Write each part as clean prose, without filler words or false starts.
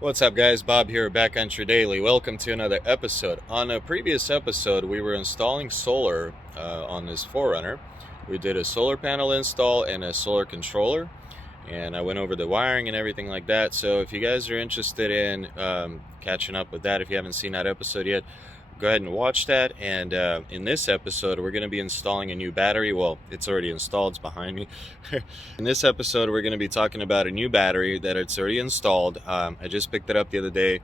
What's up, guys? Bob here, Backcountry Daily. Welcome to another episode. On a previous episode, we were installing solar on this 4Runner. We did a solar panel install and a solar controller, and I went over the wiring and everything like that. So if you guys are interested in catching up with that, if you haven't seen that episode yet, go ahead and watch that. And in this episode, we're going to be installing a new battery. Well, it's already installed. It's behind me. In this episode, we're going to be talking about a new battery that it's already installed. I just picked it up the other day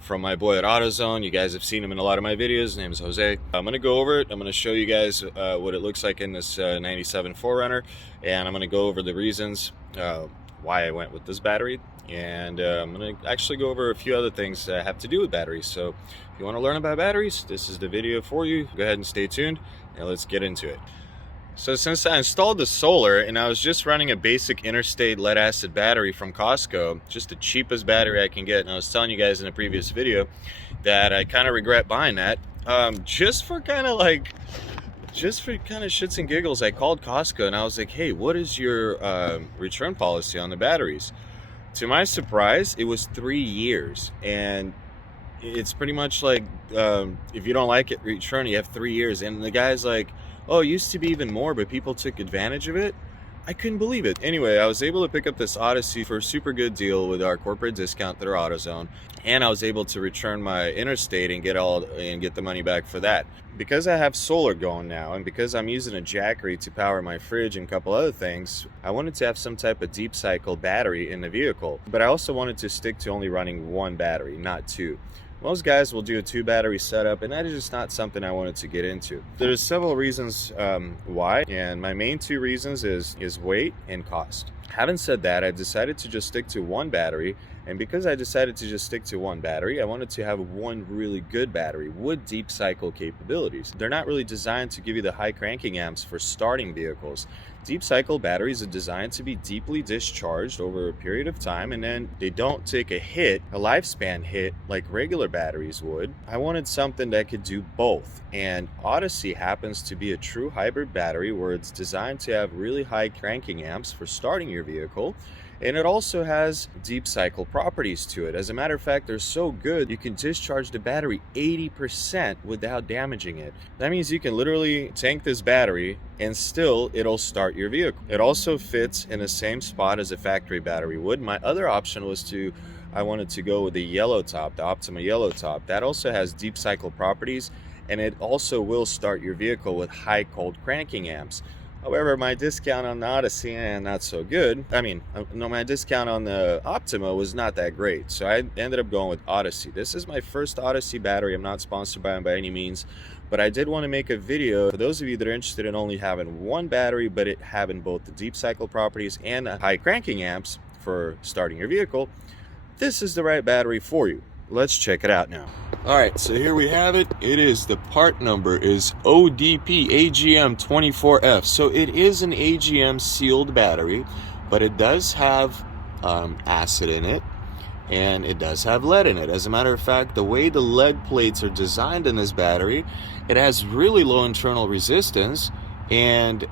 from my boy at AutoZone. You guys have seen him in a lot of my videos. His name is Jose. I'm going to go over it. I'm going to show you guys what it looks like in this 97 4Runner, and I'm going to go over the reasons why I went with this battery, and I'm going to actually go over a few other things that have to do with batteries. So if you want to learn about batteries, this is the video for you. Go ahead and stay tuned, and let's get into it. So since I installed the solar and I was just running a basic interstate lead acid battery from Costco, just the cheapest battery I can get, and I was telling you guys in a previous video that I kind of regret buying that, just for kind of shits and giggles, I called Costco and I was like, hey, what is your return policy on the batteries? To my surprise, it was 3 years, and it's pretty much like if you don't like it, return, you have 3 years. And the guy's like, oh, it used to be even more, but people took advantage of it. I couldn't believe it. Anyway, I was able to pick up this Odyssey for a super good deal with our corporate discount through AutoZone, and I was able to return my interstate and get the money back for that. Because I have solar going now, and because I'm using a Jackery to power my fridge and a couple other things, I wanted to have some type of deep cycle battery in the vehicle. But I also wanted to stick to only running one battery, not two. Most guys will do a 2-battery setup, and that is just not something I wanted to get into. There's several reasons why, and my main 2 reasons is weight and cost. Having said that, I decided to just stick to one battery, and because I decided to just stick to one battery, I wanted to have one really good battery with deep cycle capabilities. They're not really designed to give you the high cranking amps for starting vehicles. Deep cycle batteries are designed to be deeply discharged over a period of time, and then they don't take a lifespan hit like regular batteries would. I wanted something that could do both, and Odyssey happens to be a true hybrid battery where it's designed to have really high cranking amps for starting your vehicle, and it also has deep cycle properties to it. As a matter of fact, they're so good you can discharge the battery 80% without damaging it. That means you can literally tank this battery and still it'll start your vehicle. It also fits in the same spot as a factory battery would. My other option was I wanted to go with the yellow top, the Optima Yellow top. That also has deep cycle properties, and it also will start your vehicle with high cold cranking amps. However, my discount on the Odyssey, not so good. My discount on the Optima was not that great, so I ended up going with Odyssey. This is my first Odyssey battery. I'm not sponsored by them by any means, but I did want to make a video for those of you that are interested in only having one battery, but it having both the deep cycle properties and the high cranking amps for starting your vehicle. This is the right battery for you. Let's check it out now. Alright, so here we have it. The part number is ODP AGM24F. So it is an AGM sealed battery, but it does have acid in it, and it does have lead in it. As a matter of fact, the way the lead plates are designed in this battery, it has really low internal resistance and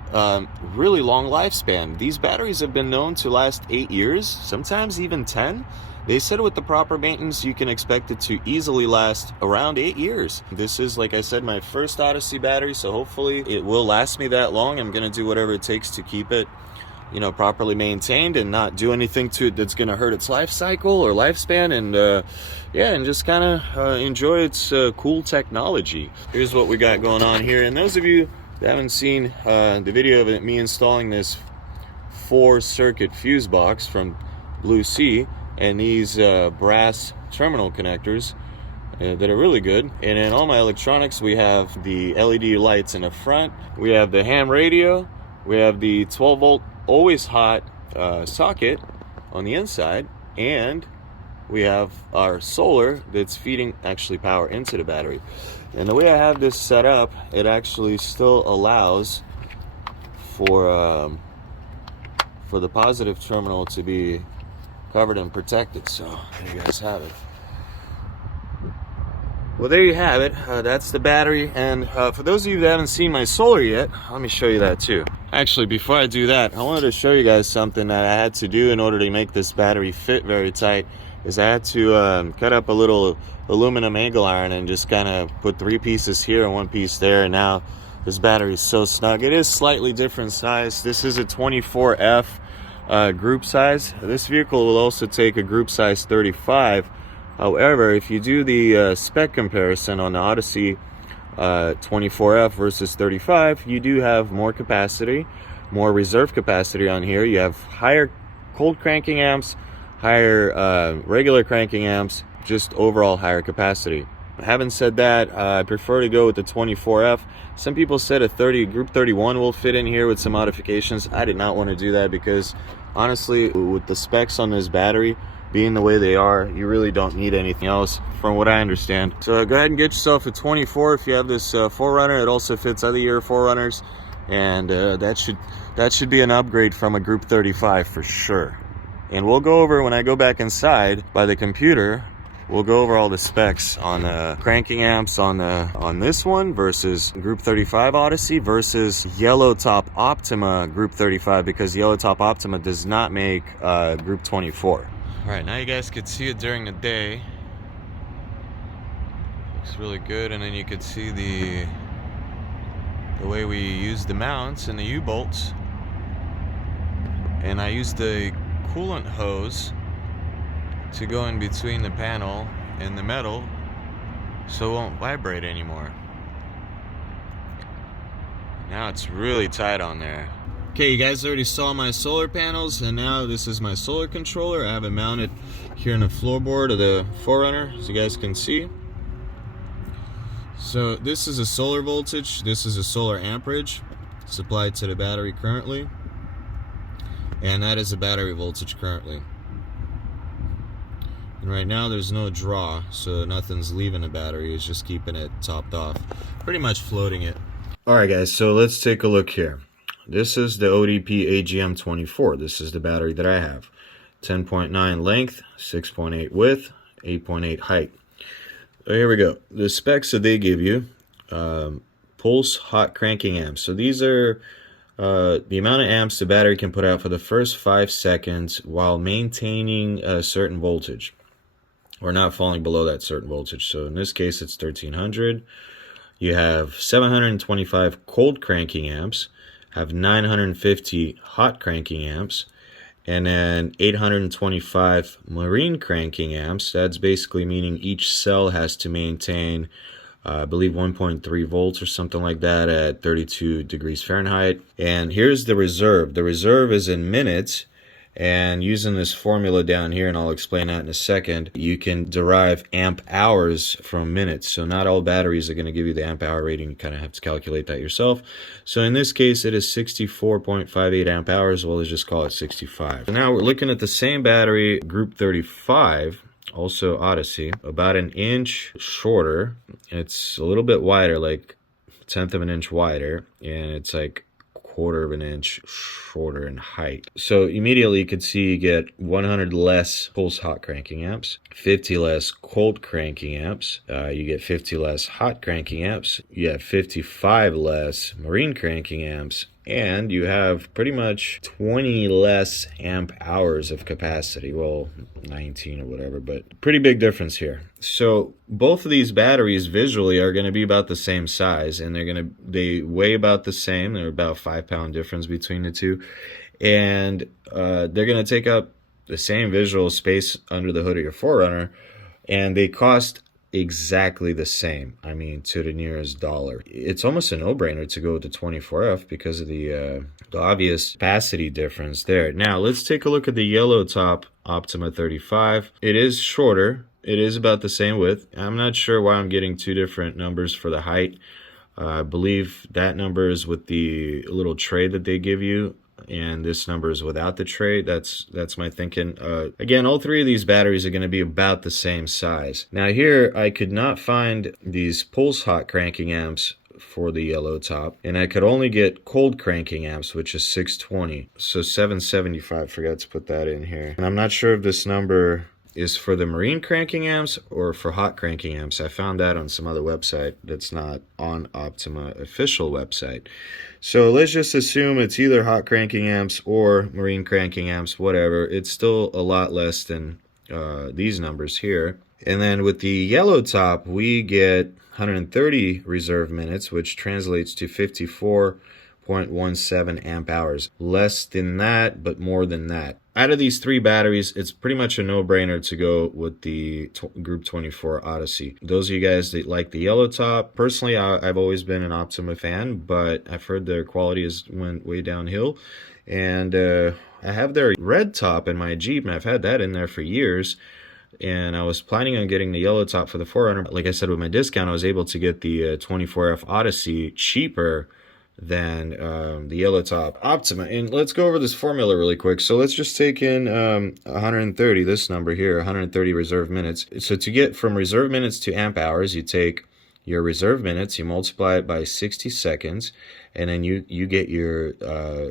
really long lifespan. These batteries have been known to last 8 years, sometimes even 10. They said with the proper maintenance, you can expect it to easily last around 8 years. This is, like I said, my first Odyssey battery, so hopefully it will last me that long. I'm going to do whatever it takes to keep it, properly maintained and not do anything to it that's going to hurt its life cycle or lifespan, and just kind of enjoy its cool technology. Here's what we got going on here. And those of you that haven't seen the video of me installing this 4-circuit fuse box from Blue Sea, and these brass terminal connectors that are really good. And in all my electronics, we have the LED lights in the front, we have the ham radio, we have the 12-volt always hot socket on the inside, and we have our solar that's feeding actually power into the battery. And the way I have this set up, it actually still allows for the positive terminal to be covered and protected. So there you guys have it. Well, there you have it. That's the battery. And for those of you that haven't seen my solar yet, let me show you that too. Actually, before I do that, I wanted to show you guys something that I had to do in order to make this battery fit very tight. Is I had to cut up a little aluminum angle iron and just kind of put 3 pieces here and 1 piece there. And now this battery is so snug. It is slightly different size. This is a 24F group size. This vehicle will also take a group size 35. However, if you do the spec comparison on the Odyssey 24F versus 35, you do have more capacity, more reserve capacity on here. You have higher cold cranking amps, higher regular cranking amps, just overall higher capacity. Having said that, I prefer to go with the 24F. Some people said a group 31 will fit in here with some modifications. I did not want to do that because honestly, with the specs on this battery being the way they are, you really don't need anything else from what I understand. So go ahead and get yourself a 24 if you have this 4Runner. It also fits other year 4Runners, and that should be an upgrade from a group 35 for sure. And we'll go over, when I go back inside by the computer, we'll go over all the specs on cranking amps on this one versus group 35 Odyssey versus Yellow Top Optima group 35, because Yellow Top Optima does not make group 24. All right, now you guys could see it during the day. Looks really good, and then you could see the way we use the mounts and the U-bolts. And I used the coolant hose to go in between the panel and the metal so it won't vibrate anymore. Now it's really tight on there. Okay, you guys already saw my solar panels, and now this is my solar controller. I have it mounted here in the floorboard of the 4Runner, as you guys can see. So this is a solar voltage, this is a solar amperage supplied to the battery currently, and that is the battery voltage currently. And right now there's no draw, so nothing's leaving the battery, it's just keeping it topped off, pretty much floating it. Alright guys, so let's take a look here. This is the ODP AGM24. This is the battery that I have. 10.9 length, 6.8 width, 8.8 height. So here we go. The specs that they give you, pulse hot cranking amps. So these are the amount of amps the battery can put out for the first 5 seconds while maintaining a certain voltage, or not falling below that certain voltage. So in this case, it's 1300. You have 725 cold cranking amps, have 950 hot cranking amps, and then 825 marine cranking amps. That's basically meaning each cell has to maintain, I believe, 1.3 volts or something like that at 32 degrees Fahrenheit. And here's the reserve. The reserve is in minutes. And using this formula down here, and I'll explain that in a second, you can derive amp hours from minutes. So not all batteries are going to give you the amp hour rating. You kind of have to calculate that yourself. So in this case, it is 64.58 amp hours. Well, let's just call it 65. So now we're looking at the same battery, group 35, also Odyssey, about an inch shorter. It's a little bit wider, like 1/10 of an inch wider, and it's like 1/4 of an inch shorter in height. So immediately you could see you get 100 less pulse hot cranking amps, 50 less cold cranking amps, you get 50 less hot cranking amps, you have 55 less marine cranking amps, and you have pretty much 20 less amp hours of capacity. Well, 19 or whatever, but pretty big difference here. So both of these batteries visually are going to be about the same size, and they weigh about the same. They're about 5-pound difference between the two, and they're going to take up the same visual space under the hood of your 4Runner, and they cost exactly the same. I mean, to the nearest dollar. It's almost a no-brainer to go with the 24F because of the obvious capacity difference there. Now let's take a look at the Yellow Top Optima 35. It is shorter. It is about the same width. I'm not sure why I'm getting 2 different numbers for the height. I believe that number is with the little tray that they give you, and this number is without the tray. That's my thinking. Again, all 3 of these batteries are going to be about the same size. Now here, I could not find these pulse hot cranking amps for the Yellow Top, and I could only get cold cranking amps, which is 620. So 775, forgot to put that in here. And I'm not sure if this number is for the marine cranking amps or for hot cranking amps. I found that on some other website that's not on Optima official website. So let's just assume it's either hot cranking amps or marine cranking amps, whatever. It's still a lot less than these numbers here. And then with the yellow top, we get 130 reserve minutes, which translates to 54.17 amp hours. Less than that, but more than that. Out of these three batteries, it's pretty much a no-brainer to go with the Group 24 Odyssey. Those of you guys that like the yellow top, personally, I've always been an Optima fan, but I've heard their quality went way downhill. And I have their red top in my Jeep, and I've had that in there for years. And I was planning on getting the yellow top for the 4Runner. Like I said, with my discount, I was able to get the 24F Odyssey cheaper than the yellow top Optima. And let's go over this formula really quick. So let's just take in 130, this number here, 130 reserve minutes. So to get from reserve minutes to amp hours, you take your reserve minutes, you multiply it by 60 seconds, and then you get your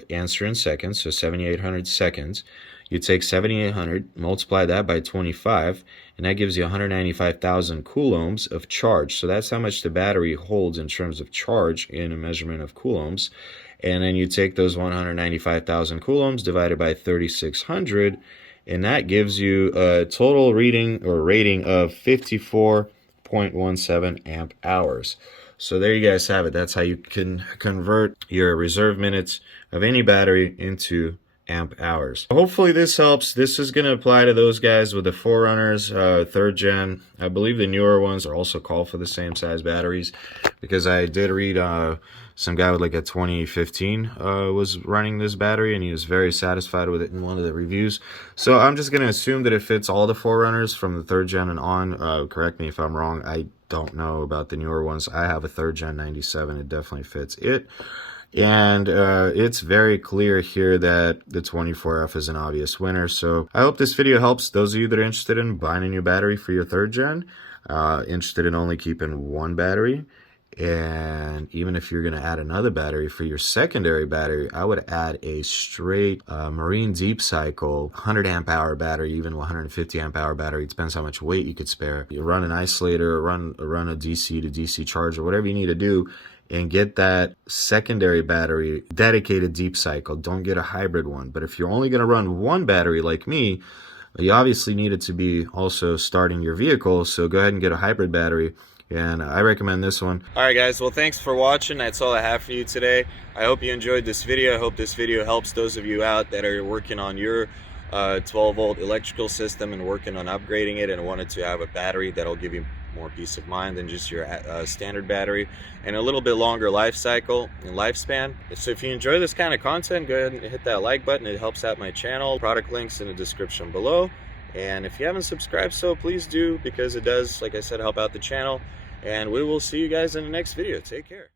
answer in seconds, so 7,800 seconds. You take 7,800, multiply that by 25, and that gives you 195,000 coulombs of charge. So that's how much the battery holds in terms of charge in a measurement of coulombs. And then you take those 195,000 coulombs divided by 3,600, and that gives you a total reading or rating of 54.17 amp hours. So there you guys have it. That's how you can convert your reserve minutes of any battery into amp hours. Hopefully this helps. This is going to apply to those guys with the 4Runners, 3rd gen. I believe the newer ones are also called for the same size batteries, because I did read some guy with like a 2015 was running this battery, and he was very satisfied with it in one of the reviews. So I'm just going to assume that it fits all the 4Runners from the 3rd gen and on. Correct me if I'm wrong. I don't know about the newer ones. I have a 3rd gen 97. It definitely fits it. And it's very clear here that the 24F is an obvious winner. So I hope this video helps those of you that are interested in buying a new battery for your 3rd gen, interested in only keeping one battery. And even if you're going to add another battery for your secondary battery, I would add a straight marine deep cycle 100 amp hour battery, even 150 amp hour battery. It depends how much weight you could spare. You run an isolator, run a DC to DC charger, whatever you need to do, and get that secondary battery dedicated deep cycle. Don't get a hybrid one. But if you're only going to run one battery like me, you obviously need it to be also starting your vehicle. So go ahead and get a hybrid battery. And I recommend this one. All right, guys. Well, thanks for watching. That's all I have for you today. I hope you enjoyed this video. I hope this video helps those of you out that are working on your 12-volt electrical system and working on upgrading it and wanted to have a battery that'll give you more peace of mind than just your standard battery, and a little bit longer life cycle and lifespan. So if you enjoy this kind of content, go ahead and hit that like button. It helps out my channel. Product links in the description below. And if you haven't subscribed, so please do, because it does, like I said, help out the channel. And we will see you guys in the next video. Take care.